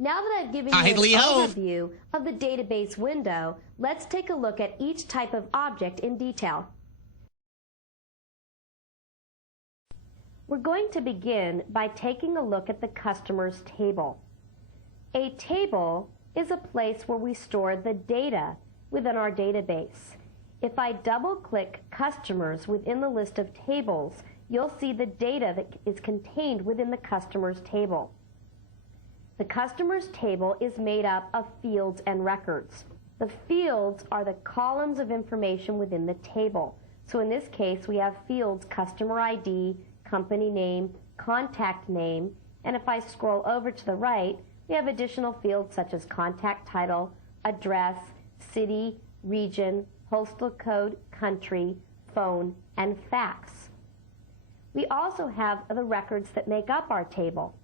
Now that I've given you an overview of the database window, let's take a look at each type of object in detail. We're going to begin by taking a look at the customer's table. A table is a place where we store the data within our database. If I double-click customers within the list of tables, you'll see the data that is contained within the customer's table. The customer's table is made up of fields and records. The fields are the columns of information within the table. So in this case, we have fields customer ID, company name, contact name, and if I scroll over to the right, we have additional fields such as contact title, address, city, region, postal code, country, phone, and fax. We also have the records that make up our table.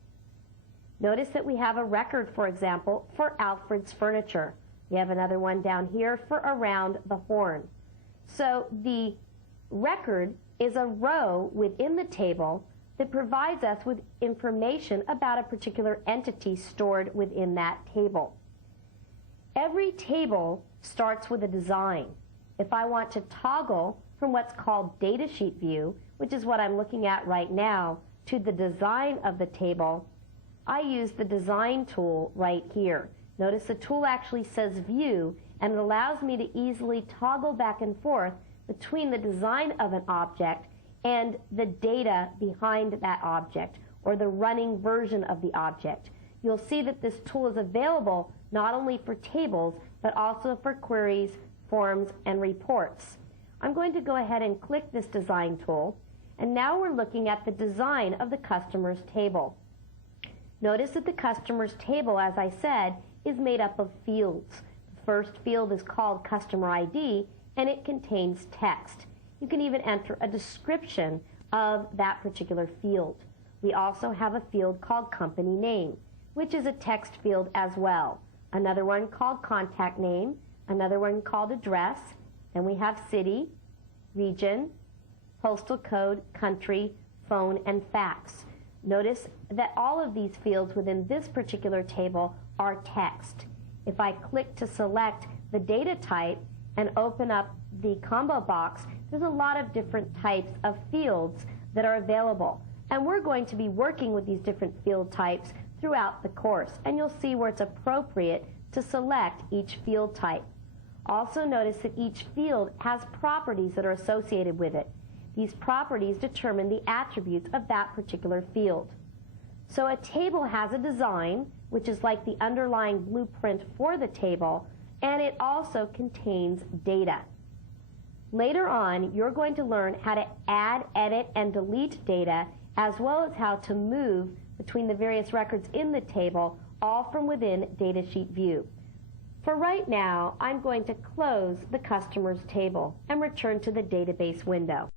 Notice that we have a record, for example, for Alfred's Furniture. We have another one down here for Around the Horn. So the record is a row within the table that provides us with information about a particular entity stored within that table. Every table starts with a design. If I want to toggle from what's called datasheet view, which is what I'm looking at right now, to the design of the table, I use the design tool right here. Notice the tool actually says view, and it allows me to easily toggle back and forth between the design of an object and the data behind that object, or the running version of the object. You'll see that this tool is available not only for tables, but also for queries, forms, and reports. I'm going to go ahead and click this design tool, and now we're looking at the design of the customer's table. Notice that the customer's table, as I said, is made up of fields. The first field is called Customer ID, and it contains text. You can even enter a description of that particular field. We also have a field called Company Name, which is a text field as well. Another one called Contact Name, another one called Address, then we have City, Region, Postal Code, Country, Phone, and Fax. Notice that all of these fields within this particular table are text. If I click to select the data type and open up the combo box, there's a lot of different types of fields that are available. And we're going to be working with these different field types throughout the course, and you'll see where it's appropriate to select each field type. Also notice that each field has properties that are associated with it. These properties determine the attributes of that particular field. So a table has a design, which is like the underlying blueprint for the table, and it also contains data. Later on, you're going to learn how to add, edit, and delete data, as well as how to move between the various records in the table, all from within Datasheet View. For right now, I'm going to close the customer's table and return to the database window.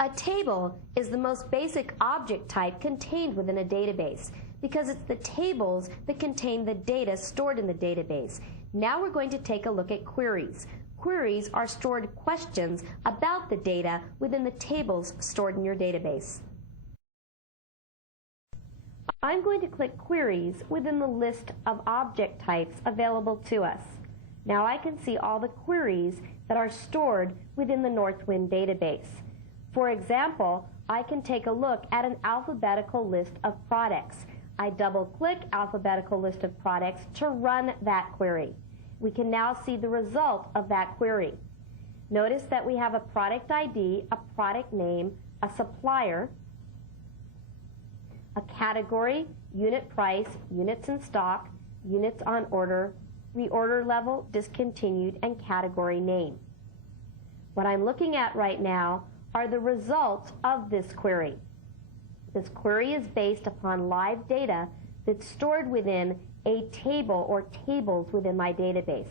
A table is the most basic object type contained within a database because it's the tables that contain the data stored in the database. Now we're going to take a look at queries. Queries are stored questions about the data within the tables stored in your database. I'm going to click Queries within the list of object types available to us. Now I can see all the queries that are stored within the Northwind database. For example, I can take a look at an alphabetical list of products. I double-click alphabetical list of products to run that query. We can now see the result of that query. Notice that we have a product ID, a product name, a supplier, a category, unit price, units in stock, units on order, reorder level, discontinued, and category name. What I'm looking at right now are the results of this query. This query is based upon live data that's stored within a table or tables within my database.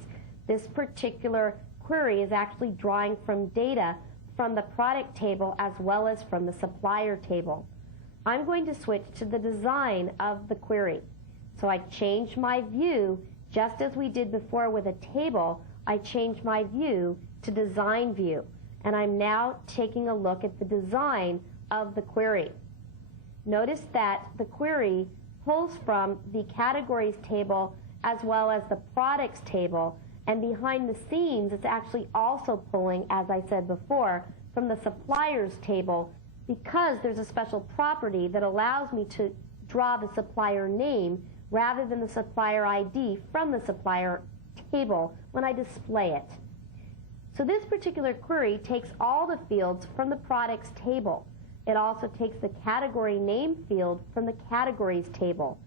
This particular query is actually drawing from data from the product table as well as from the supplier table. I'm going to switch to the design of the query. So I change my view, just as we did before with a table, I change my view to design view. And I'm now taking a look at the design of the query. Notice that the query pulls from the categories table as well as the products table, and behind the scenes it's actually also pulling, as I said before, from the suppliers table, because there's a special property that allows me to draw the supplier name rather than the supplier ID from the supplier table when I display it. So this particular query takes all the fields from the products table. It also takes the category name field from the categories table.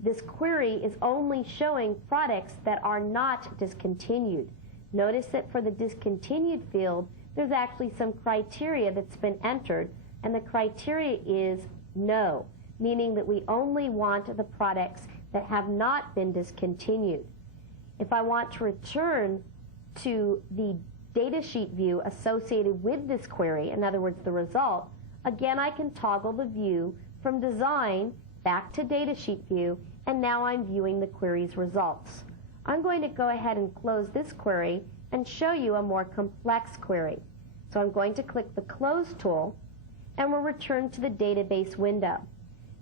This query is only showing products that are not discontinued. Notice that for the discontinued field, there's actually some criteria that's been entered, and the criteria is no, meaning that we only want the products that have not been discontinued. If I want to return to the datasheet view associated with this query, in other words, the result, again I can toggle the view from design back to datasheet view, and now I'm viewing the query's results. I'm going to go ahead and close this query and show you a more complex query. So I'm going to click the Close tool, and we'll return to the database window.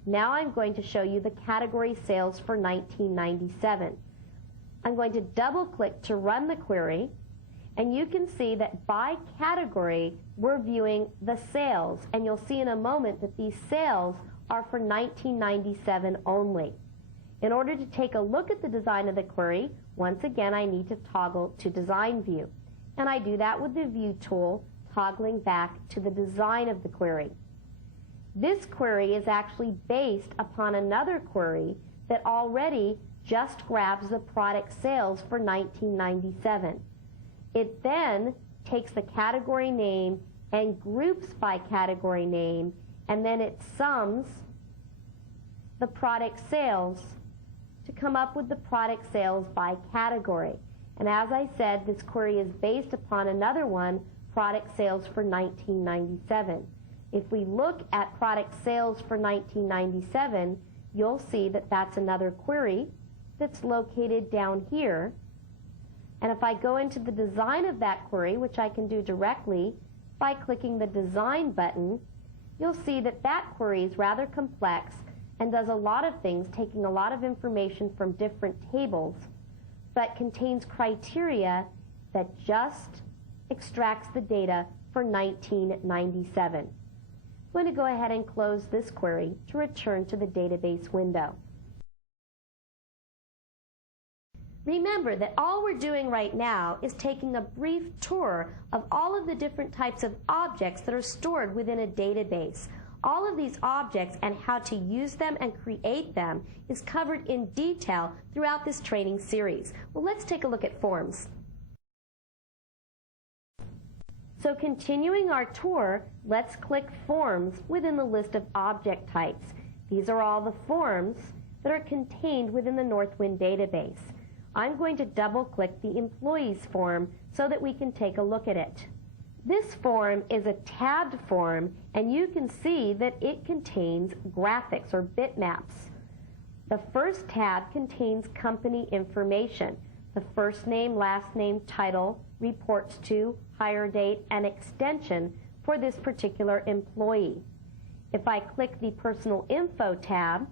Now I'm going to show you the category sales for 1997. I'm going to double-click to run the query, and you can see that by category, we're viewing the sales, and you'll see in a moment that these sales are for 1997 only. In order to take a look at the design of the query, once again I need to toggle to Design View. And I do that with the View tool, toggling back to the design of the query. This query is actually based upon another query that already just grabs the product sales for 1997. It then takes the category name and groups by category name, and then it sums the product sales to come up with the product sales by category. And as I said, this query is based upon another one, product sales for 1997. If we look at product sales for 1997, you'll see that that's another query that's located down here. And if I go into the design of that query, which I can do directly by clicking the Design button, you'll see that that query is rather complex and does a lot of things, taking a lot of information from different tables, but contains criteria that just extracts the data for 1997. I'm going to go ahead and close this query to return to the database window. Remember that all we're doing right now is taking a brief tour of all of the different types of objects that are stored within a database. All of these objects and how to use them and create them is covered in detail throughout this training series. Well, let's take a look at forms. So continuing our tour, let's click Forms within the list of object types. These are all the forms that are contained within the Northwind database. I'm going to double-click the Employees form so that we can take a look at it. This form is a tabbed form, and you can see that it contains graphics or bitmaps. The first tab contains company information, the first name, last name, title, reports to, hire date, and extension for this particular employee. If I click the Personal Info tab,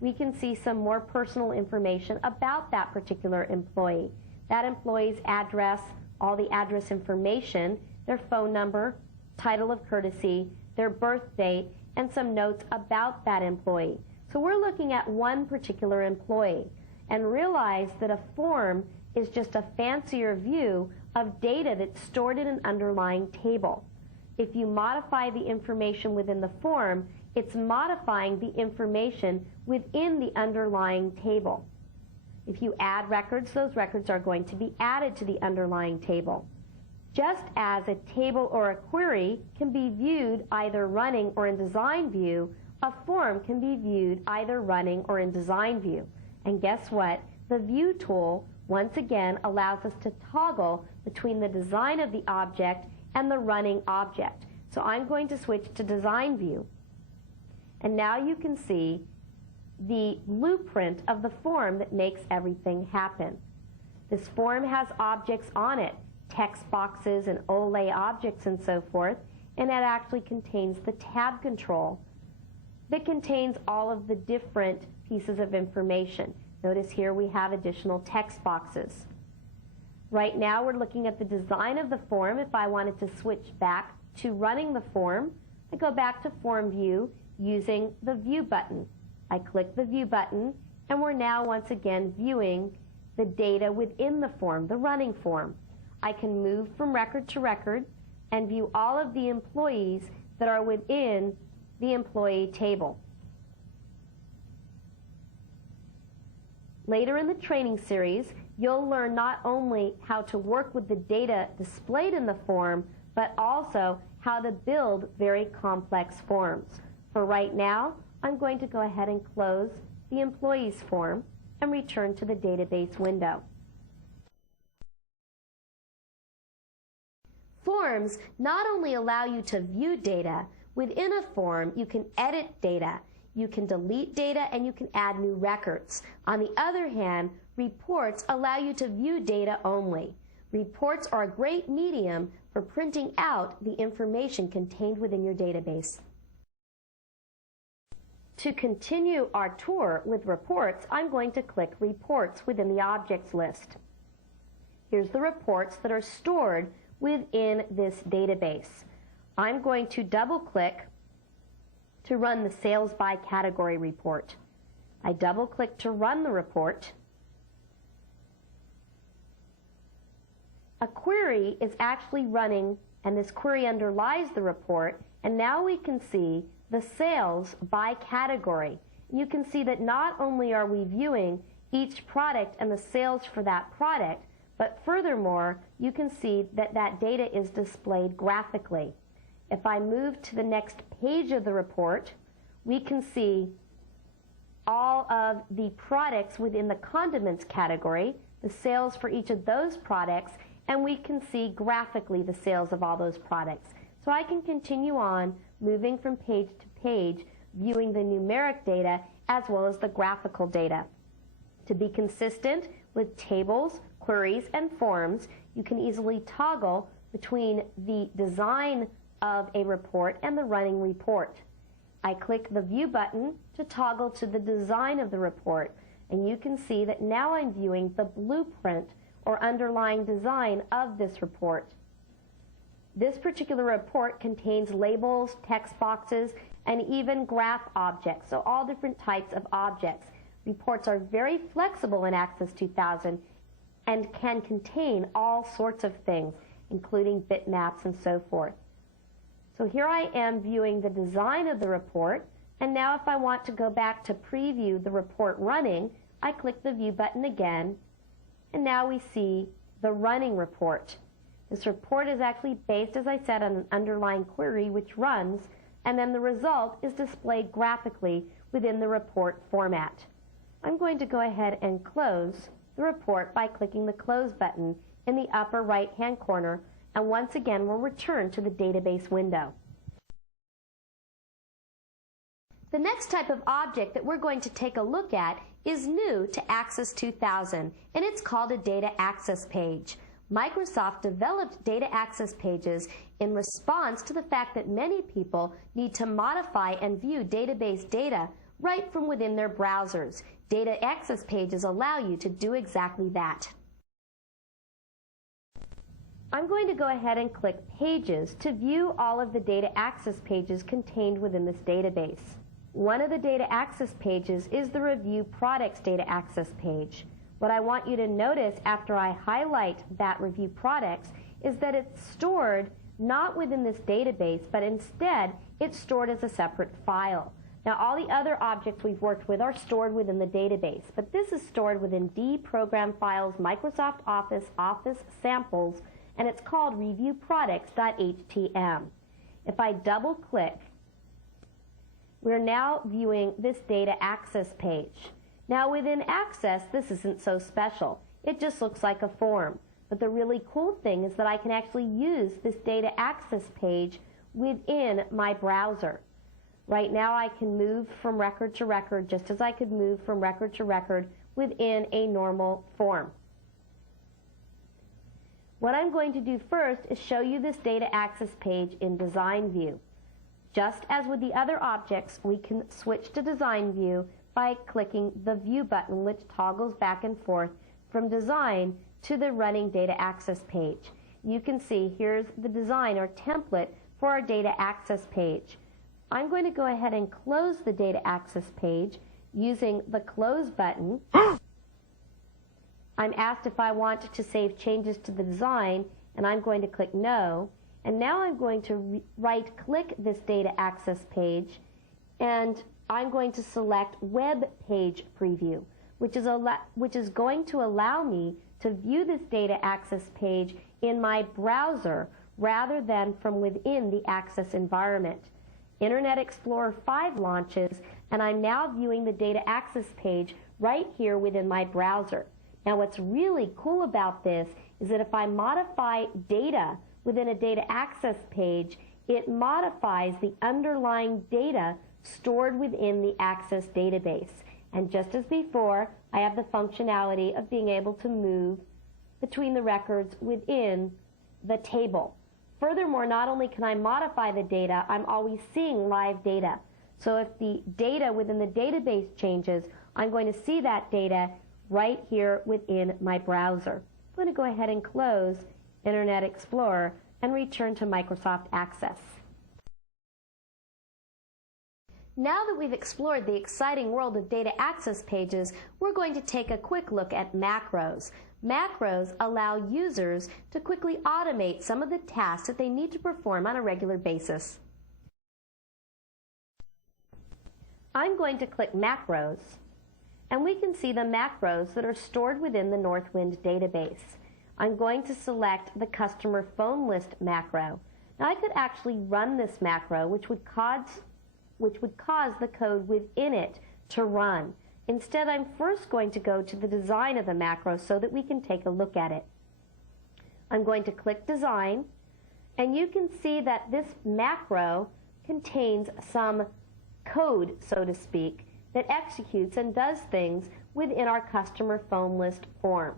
we can see some more personal information about that particular employee. That employee's address, all the address information, their phone number, title of courtesy, their birth date, and some notes about that employee. So we're looking at one particular employee, and realize that a form is just a fancier view of data that's stored in an underlying table. If you modify the information within the form, it's modifying the information within the underlying table. If you add records, those records are going to be added to the underlying table. Just as a table or a query can be viewed either running or in Design View, a form can be viewed either running or in Design View. And guess what? The View tool, once again, allows us to toggle between the design of the object and the running object. So I'm going to switch to Design View. And now you can see the blueprint of the form that makes everything happen. This form has objects on it, text boxes and OLE objects and so forth, and it actually contains the tab control that contains all of the different pieces of information. Notice here we have additional text boxes. Right now we're looking at the design of the form. If I wanted to switch back to running the form, I go back to Form View using the View button. I click the View button, and we're now once again viewing the data within the form, the running form. I can move from record to record and view all of the employees that are within the employee table. Later in the training series, you'll learn not only how to work with the data displayed in the form, but also how to build very complex forms. For right now, I'm going to go ahead and close the employees form and return to the database window. Forms not only allow you to view data, within a form you can edit data, you can delete data, and you can add new records. On the other hand, reports allow you to view data only. Reports are a great medium for printing out the information contained within your database. To continue our tour with reports, I'm going to click Reports within the Objects list. Here's the reports that are stored within this database. I'm going to double-click to run the Sales by Category report. I double-click to run the report. A query is actually running, and this query underlies the report, and now we can see the sales by category. You can see that not only are we viewing each product and the sales for that product, but furthermore, you can see that that data is displayed graphically. If I move to the next page of the report, we can see all of the products within the condiments category, the sales for each of those products, and we can see graphically the sales of all those products. So I can continue on moving from page to page, viewing the numeric data as well as the graphical data. To be consistent with tables, queries, and forms, you can easily toggle between the design of a report and the running report. I click the View button to toggle to the design of the report, and you can see that now I'm viewing the blueprint or underlying design of this report. This particular report contains labels, text boxes, and even graph objects, so all different types of objects. Reports are very flexible in Access 2000 and can contain all sorts of things, including bitmaps and so forth. So here I am viewing the design of the report, and now if I want to go back to preview the report running, I click the View button again, and now we see the running report. This report is actually based, as I said, on an underlying query which runs, and then the result is displayed graphically within the report format. I'm going to go ahead and close the report by clicking the Close button in the upper right-hand corner, and once again we'll return to the database window. The next type of object that we're going to take a look at is new to Access 2000, and it's called a data access page. Microsoft developed data access pages in response to the fact that many people need to modify and view database data right from within their browsers. Data access pages allow you to do exactly that. I'm going to go ahead and click Pages to view all of the data access pages contained within this database. One of the data access pages is the Review Products data access page. What I want you to notice after I highlight that Review Products is that it's stored not within this database, but instead it's stored as a separate file. Now all the other objects we've worked with are stored within the database, but this is stored within D Program Files, Microsoft Office, Office Samples, and it's called reviewproducts.htm. If I double click, we're now viewing this data access page. Now within Access, this isn't so special. It just looks like a form. But the really cool thing is that I can actually use this data access page within my browser. Right now I can move from record to record just as I could move from record to record within a normal form. What I'm going to do first is show you this data access page in Design View. Just as with the other objects, we can switch to design view by clicking the View button, which toggles back and forth from design to the running data access page. You can see here's the design or template for our data access page. I'm going to go ahead and close the data access page using the Close button. I'm asked if I want to save changes to the design, and I'm going to click No. And now I'm going to right-click this data access page, and I'm going to select Web Page Preview, which is going to allow me to view this data access page in my browser rather than from within the Access environment. Internet Explorer 5 launches, and I'm now viewing the data access page right here within my browser. Now what's really cool about this is that if I modify data within a data access page, it modifies the underlying data stored within the Access database. And just as before, I have the functionality of being able to move between the records within the table. Furthermore, not only can I modify the data, I'm always seeing live data. So if the data within the database changes, I'm going to see that data right here within my browser. I'm going to go ahead and close Internet Explorer and return to Microsoft Access. Now that we've explored the exciting world of data access pages, we're going to take a quick look at macros. Macros allow users to quickly automate some of the tasks that they need to perform on a regular basis. I'm going to click Macros, and we can see the macros that are stored within the Northwind database. I'm going to select the customer phone list macro. Now I could actually run this macro, which would cause the code within it to run. Instead, I'm first going to go to the design of the macro so that we can take a look at it. I'm going to click Design, and you can see that this macro contains some code, so to speak, that executes and does things within our customer phone list form.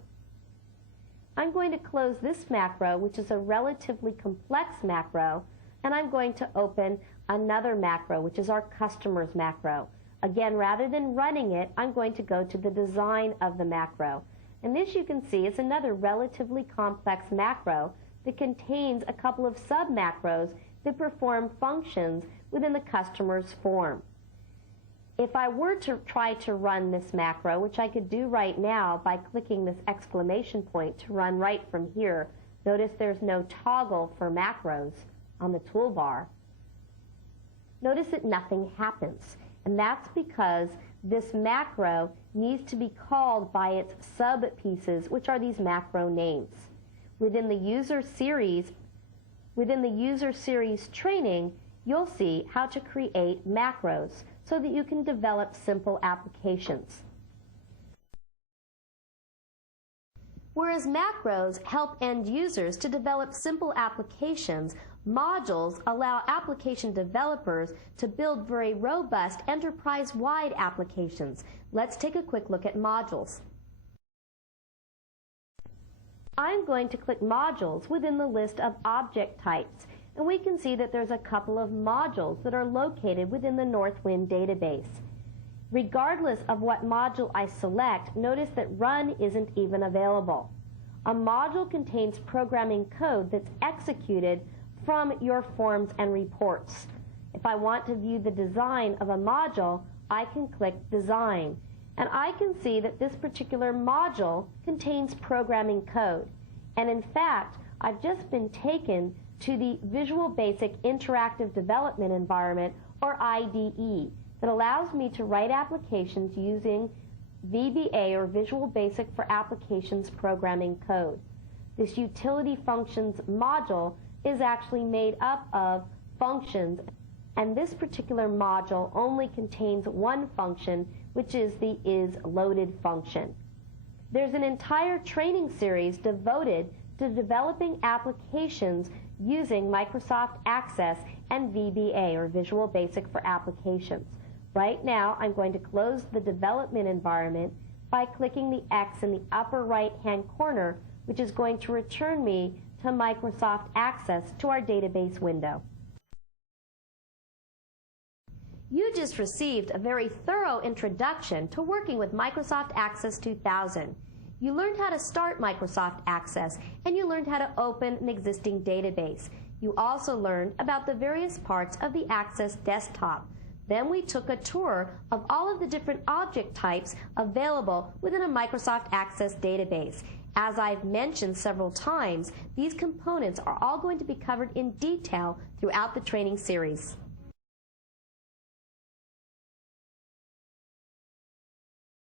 I'm going to close this macro, which is a relatively complex macro, and I'm going to open another macro, which is our customers macro. Again, rather than running it, I'm going to go to the design of the macro. And this, you can see, is another relatively complex macro that contains a couple of sub-macros that perform functions within the customer's form. If I were to try to run this macro, which I could do right now by clicking this exclamation point to run right from here, notice there's no toggle for macros on the toolbar. Notice that nothing happens. And that's because this macro needs to be called by its sub-pieces, which are these macro names. Within the user series training, you'll see how to create macros so that you can develop simple applications. Whereas macros help end users to develop simple applications, modules allow application developers to build very robust enterprise-wide applications. Let's take a quick look at modules. I'm going to click Modules within the list of object types, and we can see that there's a couple of modules that are located within the Northwind database. Regardless of what module I select, notice that Run isn't even available. A module contains programming code that's executed from your forms and reports. If I want to view the design of a module, I can click Design, and I can see that this particular module contains programming code. And in fact, I've just been taken to the Visual Basic Interactive Development Environment, or IDE, that allows me to write applications using VBA, or Visual Basic for Applications programming code. This utility functions module is actually made up of functions, and this particular module only contains one function, which is the isLoaded function. There's an entire training series devoted to developing applications using Microsoft Access and VBA, or Visual Basic for Applications. Right now, I'm going to close the development environment by clicking the X in the upper right-hand corner, which is going to return me to Microsoft Access to our database window. You just received a very thorough introduction to working with Microsoft Access 2000. You learned how to start Microsoft Access, and you learned how to open an existing database. You also learned about the various parts of the Access desktop. Then we took a tour of all of the different object types available within a Microsoft Access database. As I've mentioned several times, these components are all going to be covered in detail throughout the training series.